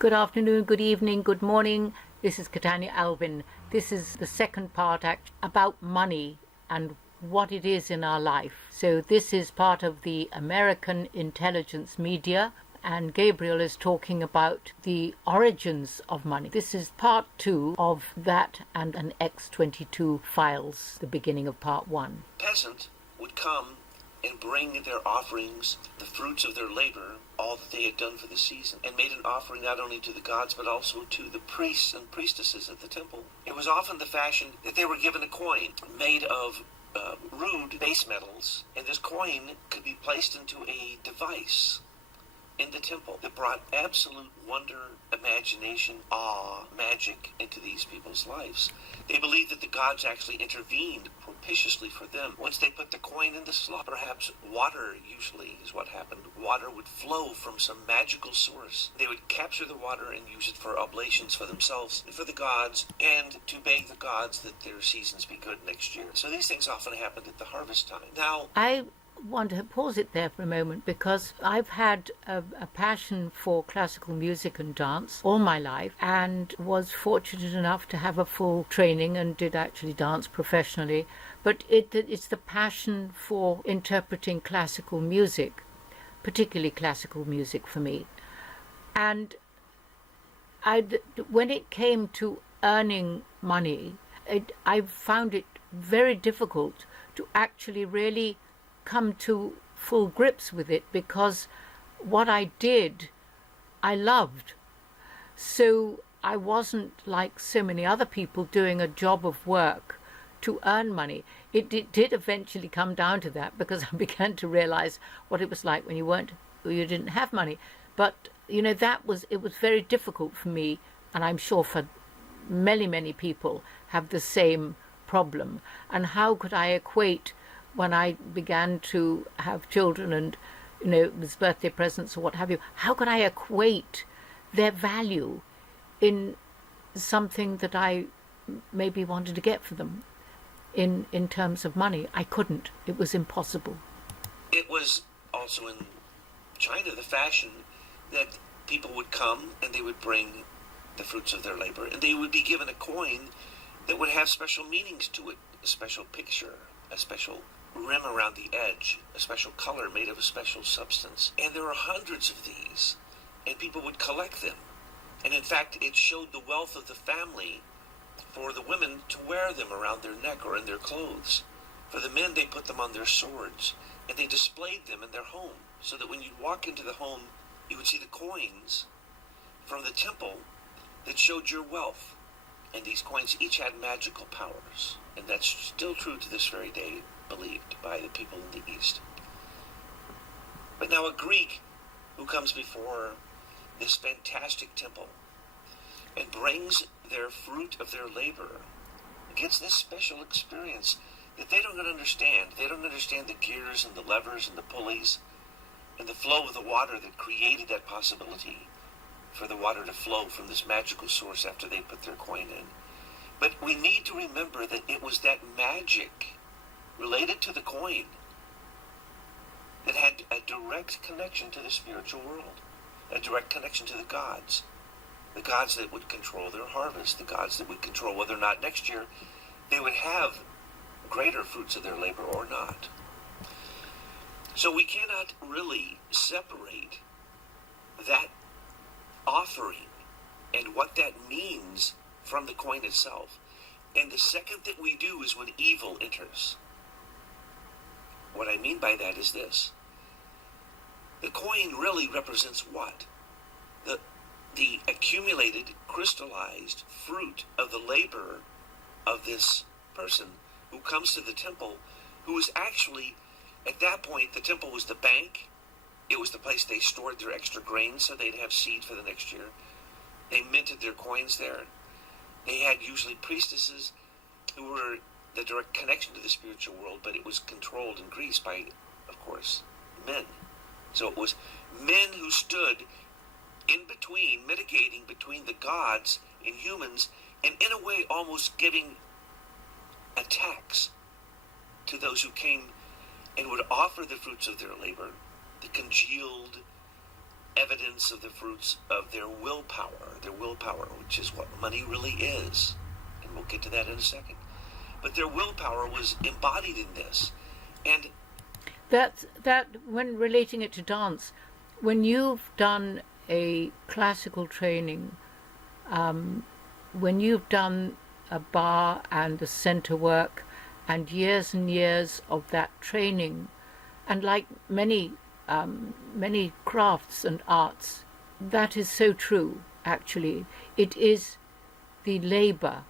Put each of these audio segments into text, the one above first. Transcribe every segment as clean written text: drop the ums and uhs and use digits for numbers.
Good afternoon, good evening, good morning. This is Katania Alvin. This is the second part about money and what it is in our life. So this is part of the American intelligence media, and Gabriel is talking about the origins of money. This is part 2 of that and an X-22 files, the beginning of part 1. Peasant would come and bring their offerings, the fruits of their labor, all that they had done for the season, and made an offering not only to the gods but also to the priests and priestesses at the temple. It was often the fashion that they were given a coin made of rude base metals, and this coin could be placed into a device in the temple that brought absolute wonder, imagination, awe, magic into these people's lives. They believed that the gods actually intervened propitiously for them. Once they put the coin in the slot, perhaps water usually is what happened. Water would flow from some magical source. They would capture the water and use it for oblations for themselves and for the gods, and to beg the gods that their seasons be good next year. So these things often happened at the harvest time. Now, I want to pause it there for a moment because I've had a passion for classical music and dance all my life, and was fortunate enough to have a full training and did actually dance professionally. But it's the passion for interpreting classical music, particularly classical music for me. And when it came to earning money, I found it very difficult to actually really come to full grips with it, because what I did, I loved. So I wasn't like so many other people doing a job of work to earn money. It did eventually come down to that, because I began to realize what it was like when you didn't have money. But it was very difficult for me, and I'm sure for many people have the same problem. And how could I equate, when I began to have children and, with birthday presents or what have you, how could I equate their value in something that I maybe wanted to get for them in terms of money? I couldn't. It was impossible. it was also in China the fashion that people would come and they would bring the fruits of their labor, and they would be given a coin that would have special meanings to it, a special picture, a special rim around the edge, a special color made of a special substance. And there are hundreds of these, and people would collect them. And in fact, it showed the wealth of the family for the women to wear them around their neck or in their clothes. For the men, they put them on their swords, and they displayed them in their home, so that when you'd walk into the home, you would see the coins from the temple that showed your wealth. And these coins each had magical powers. And that's still true to this very day, believed by the people in the East. But now a Greek who comes before this fantastic temple and brings their fruit of their labor gets this special experience that they don't understand. They don't understand the gears and the levers and the pulleys and the flow of the water that created that possibility for the water to flow from this magical source after they put their coin in. But we need to remember that it was that magic related to the coin that had a direct connection to the spiritual world, a direct connection to the gods that would control their harvest, the gods that would control whether or not next year they would have greater fruits of their labor or not. So we cannot really separate that offering and what that means from the coin itself. And the second that we do is when evil enters. What I mean by that is this. The coin really represents what? The accumulated, crystallized fruit of the labor of this person who comes to the temple, who is actually, at that point, the temple was the bank. It was the place they stored their extra grain so they'd have seed for the next year. They minted their coins there. They had usually priestesses who were the direct connection to the spiritual world, but it was controlled in Greece by, of course, men. So it was men who stood in between, mitigating between the gods and humans, and in a way almost giving a tax to those who came and would offer the fruits of their labor, the congealed evidence of the fruits of their willpower, which is what money really is. And we'll get to that in a second. But their willpower was embodied in this. And that when relating it to dance, when you've done a classical training, when you've done a bar and the center work and years of that training, and like many crafts and arts, that is so true, actually. It is the labor.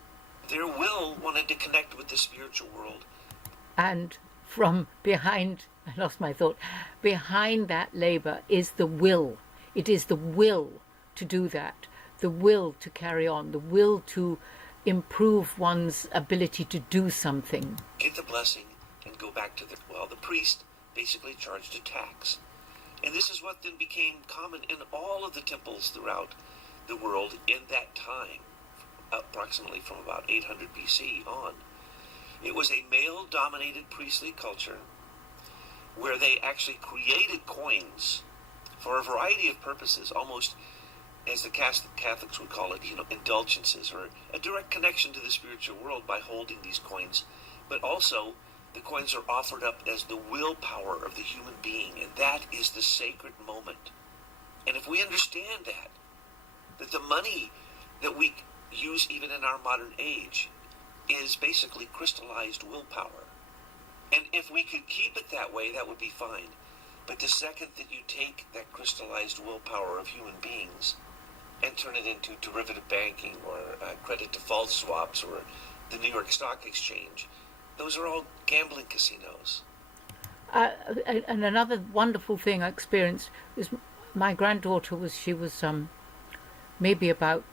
Their will wanted to connect with the spiritual world. And from behind, I lost my thought, behind that labor is the will. It is the will to do that, the will to carry on, the will to improve one's ability to do something. Get the blessing and go back to the priest basically charged a tax. And this is what then became common in all of the temples throughout the world in that time, approximately from about 800 BC on. It was a male-dominated priestly culture where they actually created coins for a variety of purposes, almost as the Catholics would call it, indulgences, or a direct connection to the spiritual world by holding these coins. But also, the coins are offered up as the willpower of the human being, and that is the sacred moment. And if we understand that the money that we use even in our modern age is basically crystallized willpower. And if we could keep it that way, that would be fine. But the second that you take that crystallized willpower of human beings and turn it into derivative banking or credit default swaps or the New York Stock Exchange, those are all gambling casinos. And another wonderful thing I experienced was my granddaughter was maybe about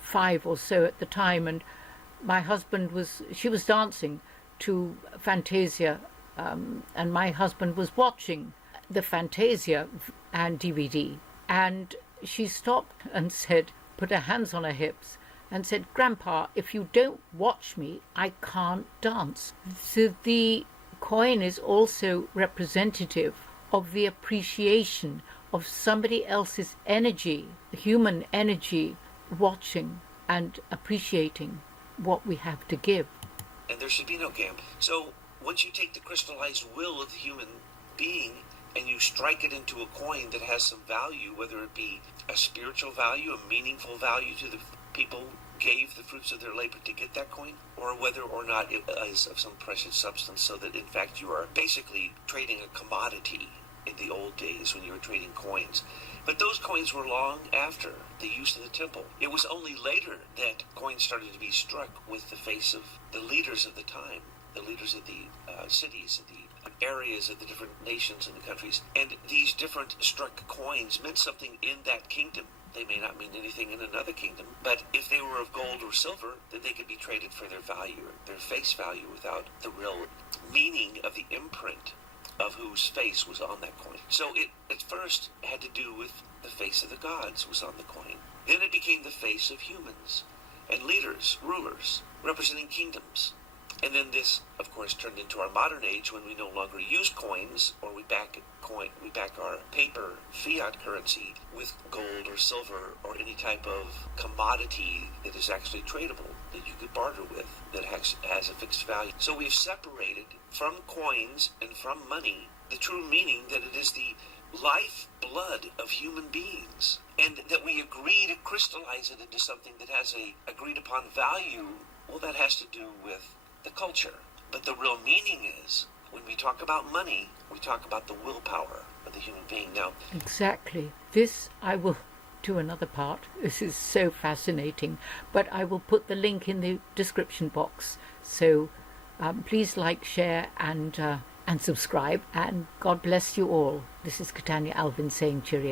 5 or so at the time, and my husband was dancing to Fantasia, and my husband was watching the Fantasia and DVD, and she stopped and said, put her hands on her hips and said, "Grandpa, if you don't watch me, I can't dance." So the coin is also representative of the appreciation of somebody else's energy, human energy, watching and appreciating what we have to give. And there should be no gamble. So once you take the crystallized will of the human being and you strike it into a coin that has some value, whether it be a spiritual value, a meaningful value to the people who gave the fruits of their labor to get that coin, or whether or not it is of some precious substance, so that in fact you are basically trading a commodity in the old days when you were trading coins. But those coins were long after the use of the temple. It was only later that coins started to be struck with the face of the leaders of the time, the leaders of the cities, the areas of the different nations and the countries. And these different struck coins meant something in that kingdom. They may not mean anything in another kingdom, but if they were of gold or silver, then they could be traded for their value, their face value, without the real meaning of the imprint of whose face was on that coin. So it at first had to do with the face of the gods was on the coin. Then it became the face of humans and leaders, rulers, representing kingdoms. And then this, of course, turned into our modern age when we no longer use coins, or we back our paper fiat currency with gold or silver or any type of commodity that is actually tradable, that you could barter with, that has a fixed value. So we've separated from coins and from money the true meaning that it is the life blood of human beings, and that we agree to crystallize it into something that has a agreed upon value. Well, that has to do with the culture. But the real meaning is, when we talk about money, we talk about the willpower of the human being. Now, exactly. This I will do another part. This is so fascinating. But I will put the link in the description box. So please like, share, and subscribe. And God bless you all. This is Catania Alvin saying cheerio.